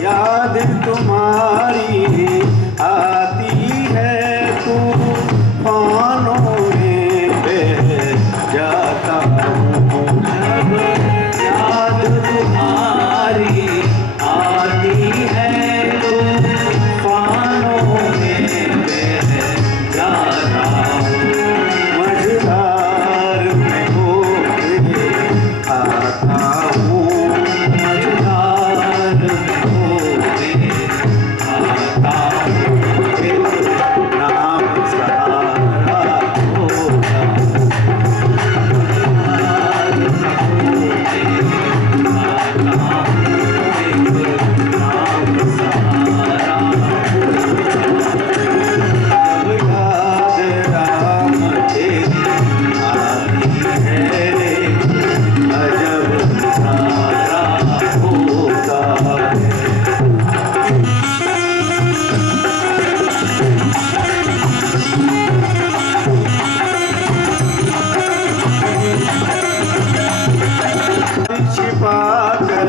याद तुम्हारी आती है, तूफानों में बह जाता हूँ जब याद तुम्हारी आती है, तूफानों में बह जाता हूँ। मझधार में होके आता हूँ, मझधार में होके आता हूँ, नाम सहारा होता हूँ। छिपाकर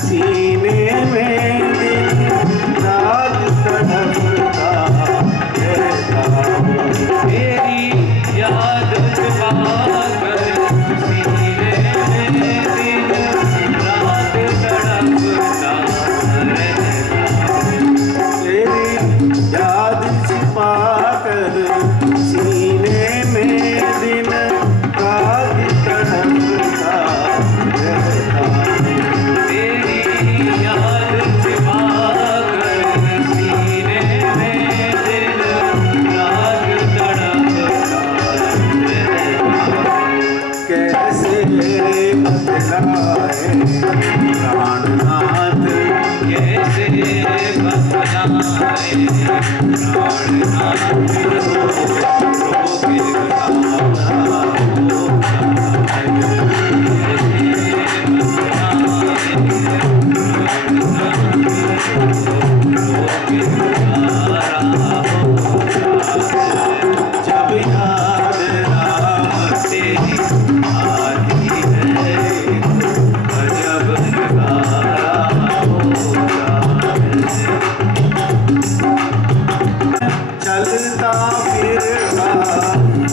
सीने में दिन रात तड़पता रहता हूँ, तेरी याद छिपाकर सीने में दिन रात तड़पता रहता हूँ, तेरी याद छिपाकर सीने में दिन रात तड़पता रहता हूँ, तेरी याद छिपाकर सीने में दिन रात तड़पता रहता हूँ। कैसे बतलाए प्राणनाथ, कैसे बतलाए प्राणनाथ, रोके गुलाबा होता है। जब याद राम तेरी आती है, अजब नजारा होता है। चलता फिरता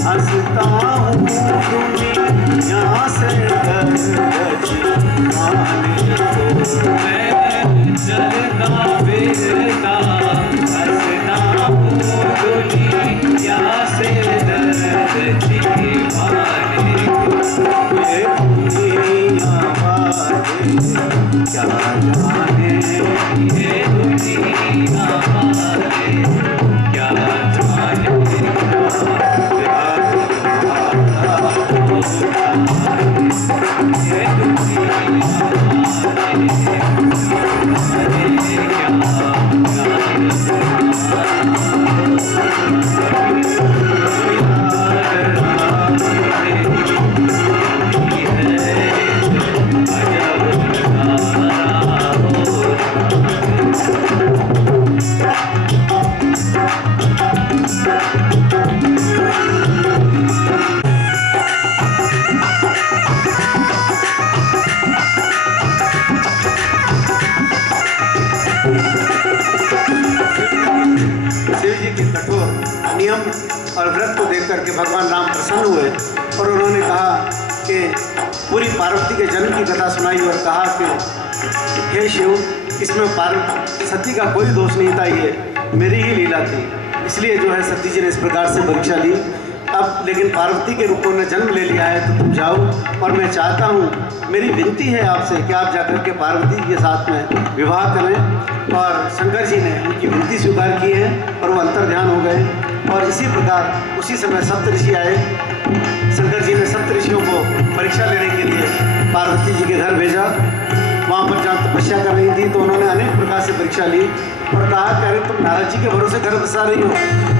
हंसता हूँ दुनिया से आने को, मैं चलता फिरता हंसता हूँ दुनिया से दर्द दीवाने को। ये दुनिया वाले क्या जाने, ये दुनिया वाले क्या जाने, ये नियम और व्रत को देख करके भगवान राम प्रसन्न हुए और उन्होंने कहा कि पूरी पार्वती के जन्म की कथा सुनाई और कहा कि हे शिव, इसमें सती का कोई दोष नहीं था, ये मेरी ही लीला थी, इसलिए जो है सती जी ने इस प्रकार से परीक्षा ली। अब लेकिन पार्वती के रूप में जन्म ले लिया है तो तुम जाओ, और मैं चाहता हूँ, मेरी विनती है आपसे कि आप जाकर के पार्वती के साथ में विवाह करें। और शंकर जी ने उनकी विनती स्वीकार की है और वो अंतर्ध्यान हो गए। और इसी प्रकार उसी समय सप्तऋषि आए। शंकर जी ने सप्तऋषियों को परीक्षा लेने के लिए पार्वती जी के घर भेजा। वहाँ पर जहाँ तपस्या कर रही थी तो उन्होंने अनेक प्रकार से परीक्षा ली और कहा कि अरे तुम नारद जी के भरोसे घर बसा रही हो,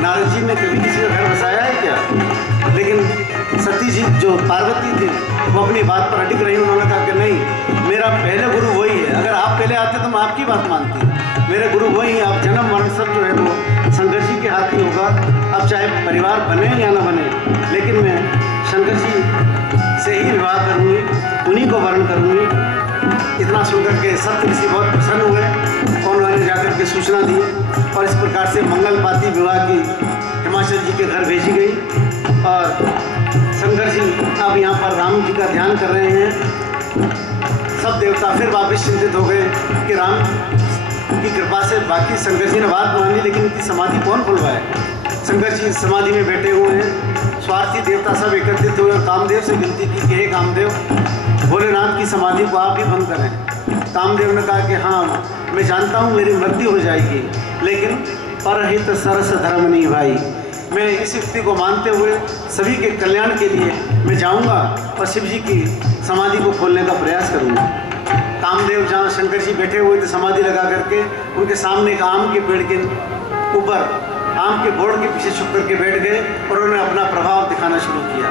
नारद जी ने कभी किसी का घर बसाया है क्या? लेकिन सती जी जो पार्वती थी वो अपनी बात पर अटिक रही। उन्होंने कहा कि नहीं, मेरा पहले गुरु वही है, अगर आप पहले आते तो मैं आपकी बात मानती, मेरे गुरु वही हैं, आप जन्म मरण सब जो है वो शंकर जी के हाथ ही होगा। अब चाहे परिवार बने या न बने, लेकिन मैं शंकर जी से ही विवाह करूँगी, उन्हीं को वर्ण करूँगी। इतना सुनकर के सप्तऋषि बहुत प्रसन्न हुए सूचना दी और इस प्रकार से मंगल पाती विवाह की हिमाचल जी के घर भेजी गई। और शंकर जी अब यहाँ पर राम जी का ध्यान कर रहे हैं। सब देवता फिर वापस चिंतित हो गए कि राम की कृपा से बाकी शंकर जी ने बात मान ली, लेकिन इनकी समाधि कौन खुलवाए। शंकर जी समाधि में बैठे हुए हैं। स्वार्थी देवता सब एकत्रित हुए और कामदेव से विनती की कि हे कामदेव, भोलेनाथ की समाधि को आप ही भंग करें। कामदेव ने कहा कि हाँ, मैं जानता हूँ मेरी मृत्यु हो जाएगी, लेकिन परहित सरस धर्म नहीं भाई, मैं इस युक्ति को मानते हुए सभी के कल्याण के लिए मैं जाऊंगा और शिव जी की समाधि को खोलने का प्रयास करूंगा। कामदेव जहाँ शंकर जी बैठे हुए थे समाधि लगा करके, उनके सामने एक आम के पेड़ के ऊपर आम के बोर्ड के पीछे छुप करके बैठ गए और उन्होंने अपना प्रभाव दिखाना शुरू किया।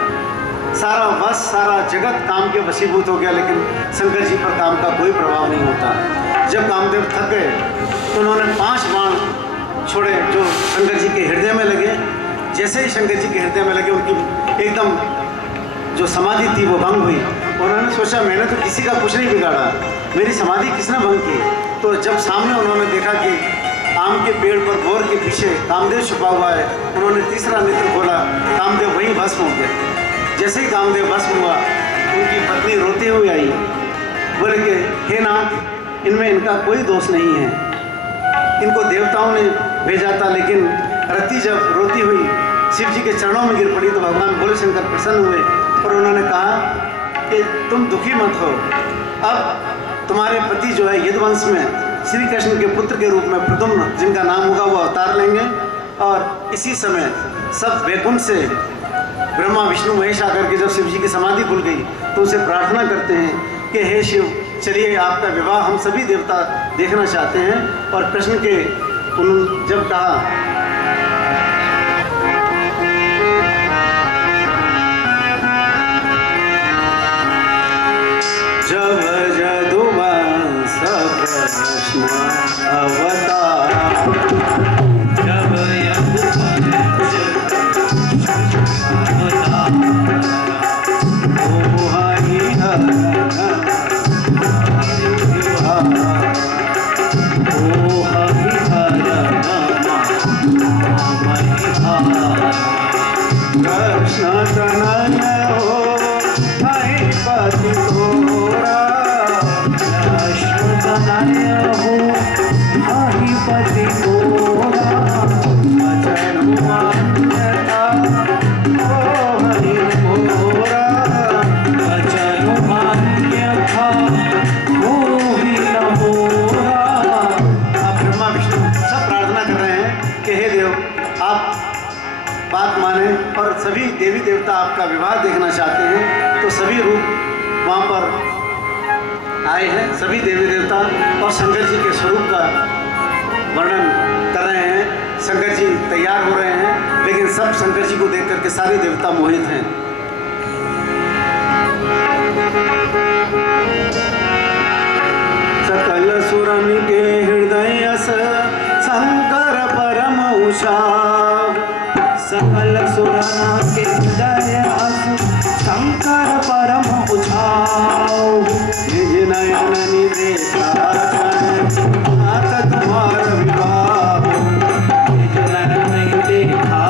सारा वश सारा जगत काम के वशीभूत हो गया, लेकिन शंकर जी पर काम का कोई प्रभाव नहीं होता। जब कामदेव थक गए तो उन्होंने 5 बाण छोड़े जो शंकर जी के हृदय में लगे। जैसे ही शंकर जी के हृदय में लगे, उनकी एकदम जो समाधि थी वो भंग हुई। उन्होंने सोचा मैंने तो किसी का कुछ नहीं बिगाड़ा, मेरी समाधि किसने भंग की। तो जब सामने उन्होंने देखा कि आम के पेड़ पर बोर के पीछे कामदेव छुपा हुआ है, उन्होंने तीसरा नेत्र खोला, कामदेव वहीं भस्म हो गए। जैसे ही कामदेव भस्म हुआ, उनकी पत्नी रोते हुए आई, बोले कि हे नाथ, इनमें इनका कोई दोष नहीं है, इनको देवताओं ने भेजा था। लेकिन रति जब रोती हुई शिव जी के चरणों में गिर पड़ी तो भगवान भोले शंकर प्रसन्न हुए और उन्होंने कहा कि तुम दुखी मत हो, अब तुम्हारे पति जो है यदुवंश में श्री कृष्ण के पुत्र के रूप में प्रद्युम्न, जिनका नाम होगा, वो अवतार लेंगे। और इसी समय सब वैकुंठ से ब्रह्मा विष्णु महेश आकर के जब शिव जी की समाधि खुल गई तो उसे प्रार्थना करते हैं कि हे शिव, चलिए आपका विवाह हम सभी देवता देखना चाहते हैं। और कृष्ण के जब कहा जब यदुवंश कृष्ण अवतार, जब यदुवंश अवतार, ओ हरि हर कृष्ण तनय हो हरि पति तोरा, कृष्ण तनय हो हरि पति तोरा, अजर अन्यथा हो हरि मोरा, अजर अन्यथा हो ही न मोरा। अब ब्रह्मा विष्णु सब प्रार्थना कर रहे हैं कि हे देव, आप बात माने और सभी देवी देवता आपका विवाह देखना चाहते हैं। तो सभी रूप वहाँ पर आए हैं, सभी देवी देवता, और शंकर जी के स्वरूप का वर्णन कर रहे हैं। शंकर जी तैयार हो रहे हैं, लेकिन सब शंकर जी को देख करके सारे देवता मोहित हैं। सकल सुरन के हृदय शंकर परम उषा, सकल सुरना के हृदय शंकर परम उछाओ, निज नयन निदेखा नाथ तुम्हार विवाह, निज नयन निदेखा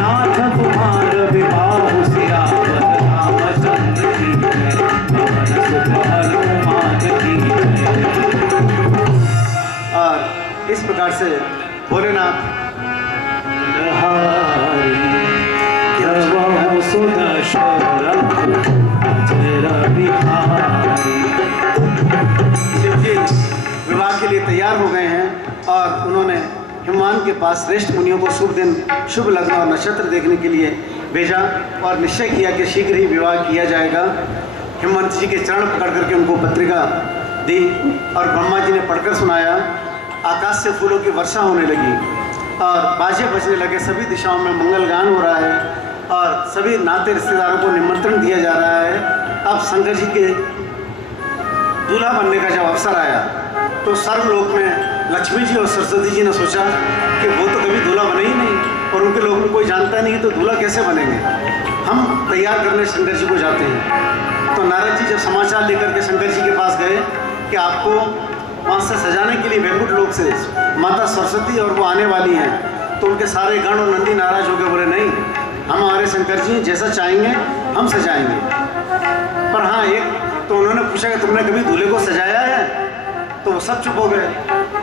नाथ तुम्हार विवाह, सियावर रामचंद्र की जय, पवन सुत हनुमान की जय। और इस प्रकार से भोलेनाथ शिव जी विवाह के लिए तैयार हो गए हैं और उन्होंने हिमवान के पास श्रेष्ठ मुनियों को शुभ दिन, शुभ लग्न और नक्षत्र देखने के लिए भेजा और निश्चय किया कि शीघ्र ही विवाह किया जाएगा। हिमवंत जी के चरण पकड़ करके उनको पत्रिका दी और ब्रह्मा जी ने पढ़कर सुनाया। आकाश से फूलों की वर्षा होने लगी और बाजे बजने लगे, सभी दिशाओं में मंगल गान हो रहा है और सभी नाते रिश्तेदारों को निमंत्रण दिया जा रहा है। अब शंकर जी के दूल्हा बनने का जब अवसर आया तो सर्वलोक में लक्ष्मी जी और सरस्वती जी ने सोचा कि वो तो कभी दूल्हा बने ही नहीं और उनके लोग में कोई जानता नहीं, तो दूल्हा कैसे बनेंगे। हम तैयार करने शंकर जी को जाते हैं। तो नारद जी जब समाचार लेकर के शंकर जी के पास गए कि आपको वहाँ से सजाने के लिए वैकुंठ लोक से माता सरस्वती और वो आने वाली हैं। तो उनके सारे गण और नंदी नाराज हो गए, बोले नहीं, हम हमारे शंकर जी जैसा चाहेंगे हम सजाएंगे। पर हाँ, एक तो उन्होंने पूछा कि तुमने कभी दूल्हे को सजाया है? तो वो सब चुप हो गए,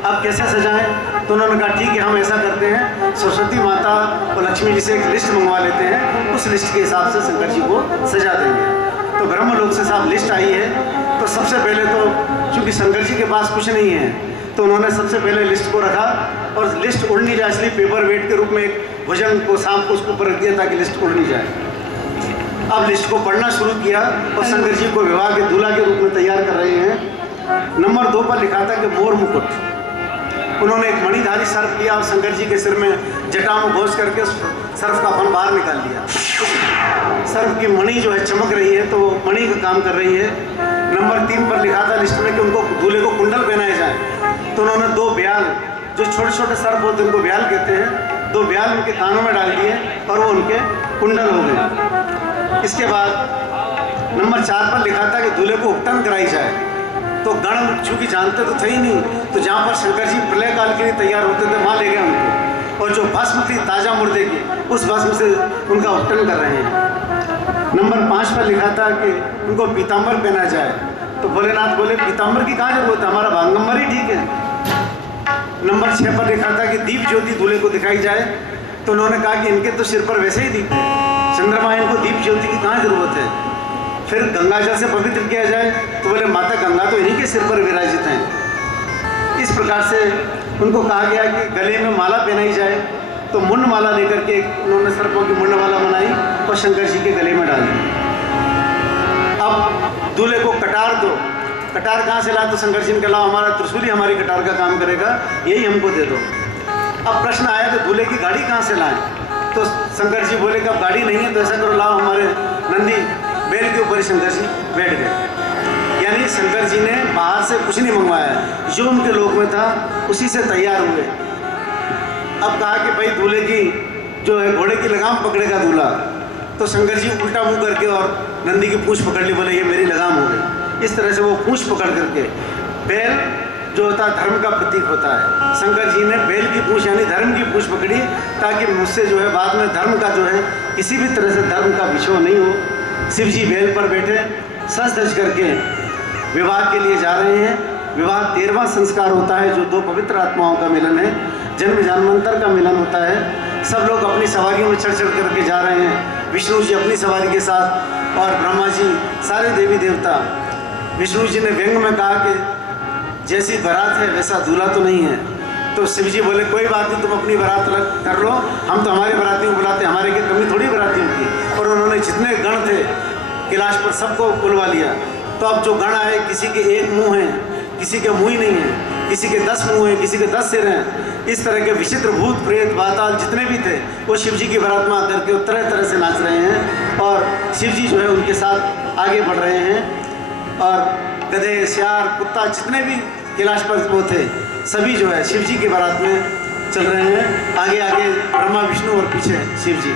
अब कैसे सजाएं? तो उन्होंने कहा ठीक है, हम ऐसा करते हैं, सरस्वती माता और लक्ष्मी जी से एक लिस्ट मंगवा लेते हैं, उस लिस्ट के हिसाब से शंकर जी को सजा देंगे। तो ब्रह्मलोक से साहब लिस्ट आई है। तो सबसे पहले तो चूँकि शंकर जी के पास कुछ नहीं है, तो उन्होंने सबसे पहले लिस्ट को रखा और लिस्ट उड़ नहीं जाए इसलिए पेपर वेट के रूप में एक भुजंग को सांप को उसके ऊपर रख दिया ताकि लिस्ट उड़ नहीं जाए। अब लिस्ट को पढ़ना शुरू किया और शंकर जी को विवाह के दूल्हा के रूप में तैयार कर रहे हैं। नंबर 2 पर लिखा था कि मोर मुकुट। उन्होंने एक मणिधारी सर्प लिया और शंकर जी के सिर में जटा में घोष करके सर्प का फन बाहर निकाल लिया। सर्प की मणि जो है चमक रही है, तो मणि का काम कर रही है। नंबर 3 पर लिखा था लिस्ट में कि उनको दूल्हे को कुंडल पहनाए जाए। तो उन्होंने 2 ब्याल, जो छोटे छोटे सर्प होते हैं उनको ब्याल कहते हैं, 2 ब्याल उनके कानों में डाल दिए और वो उनके कुंडल हो गए। इसके बाद नंबर 4 पर लिखा था कि दूल्हे को उपटन कराई जाए। तो गण चूँकि जानते तो थे ही नहीं, तो जहाँ पर शंकर जी प्रलय काल के लिए तैयार होते थे वहाँ ले गए उनको, और जो भस्म थी ताज़ा मुर्दे की, उस भस्म से उनका उपटन कर रहे हैं। नंबर 5 पर लिखा था कि उनको पीताम्बर पहना जाए। तो भोलेनाथ बोले पीताम्बर की कहाँ जरूरत है, हमारा बांगम्बर ही ठीक है। नंबर 6 पर लिखा था कि दीप ज्योति दूल्हे को दिखाई जाए। तो उन्होंने कहा कि इनके तो सिर पर वैसे ही दीप है, चंद्रमा, इनको दीप ज्योति की कहाँ जरूरत है। फिर गंगा जल से पवित्र किया जाए। तो बोले माता गंगा तो इन्हीं के सिर पर विराजित हैं। इस प्रकार से उनको कहा गया कि गले में माला पहनाई जाए। तो मुंड माला लेकर के उन्होंने सर्पों की मुंड माला बनाई और शंकर जी के गले में डाल दी। अब दूल्हे को कटार दो। कटार कहाँ से लाए? तो शंकर जी ने कहा हमारा त्रिशूल ही हमारी कटार का काम करेगा, यही हमको दे दो। अब प्रश्न आया कि दूल्हे की गाड़ी कहाँ से लाएं? तो शंकर जी बोले कि अब गाड़ी नहीं है तो ऐसा करो, लाओ हमारे नंदी बैल के ऊपर शंकर जी बैठ गए। यानी शंकर जी ने बाहर से कुछ नहीं मंगवाया, जो उनके लोक में था उसी से तैयार हुए। अब कहा कि भाई दूल्हे की जो है घोड़े की लगाम पकड़ेगा दूल्हा। तो शंकर जी उल्टा मुंह करके और नंदी की पूंछ पकड़ ली, बोले ये मेरी लगाम हो गई। इस तरह से वो पूंछ पकड़ करके, बैल जो होता है धर्म का प्रतीक होता है, शंकर जी ने बैल की पूंछ यानी धर्म की पूंछ पकड़ी ताकि मुझसे जो है बाद में धर्म का जो है किसी भी तरह से धर्म का विछोह नहीं हो। शिव जी बैल पर बैठे सज धज करके विवाह के लिए जा रहे हैं। विवाह 13वां संस्कार होता है जो 2 पवित्र आत्माओं का मिलन है, जन्म जन्मांतर का मिलन होता है। सब लोग अपनी सवारियों में चढ़ चढ़ करके जा रहे हैं। विष्णु जी अपनी सवारी के साथ और ब्रह्मा जी, सारे देवी देवता। विष्णु जी ने व्यंग में कहा कि जैसी बारात है वैसा दूल्हा तो नहीं है। तो शिव जी बोले कोई बात नहीं, तुम अपनी बारात कर लो, हम तो हमारे बारातियों को बुलाते, हमारे की कमी थोड़ी बारातियों की। और उन्होंने जितने गण थे कैलाश पर सबको बुलवा लिया। तो अब जो गण आए, किसी के 1 मुँह है, किसी के मुँह ही नहीं है, किसी के 10 मुँह हैं, किसी के 10 सिर हैं। इस तरह के विचित्र भूत प्रेत पाताल जितने भी थे वो शिव जी की बारात में आकर के तरह तरह से नाच रहे हैं और शिव जी जो है उनके साथ आगे बढ़ रहे हैं। और गधे, सियार, कुत्ता जितने भी कैलाश पर वो थे सभी जो है शिव जी की बारात में चल रहे हैं। आगे आगे ब्रह्मा विष्णु और पीछे शिव जी।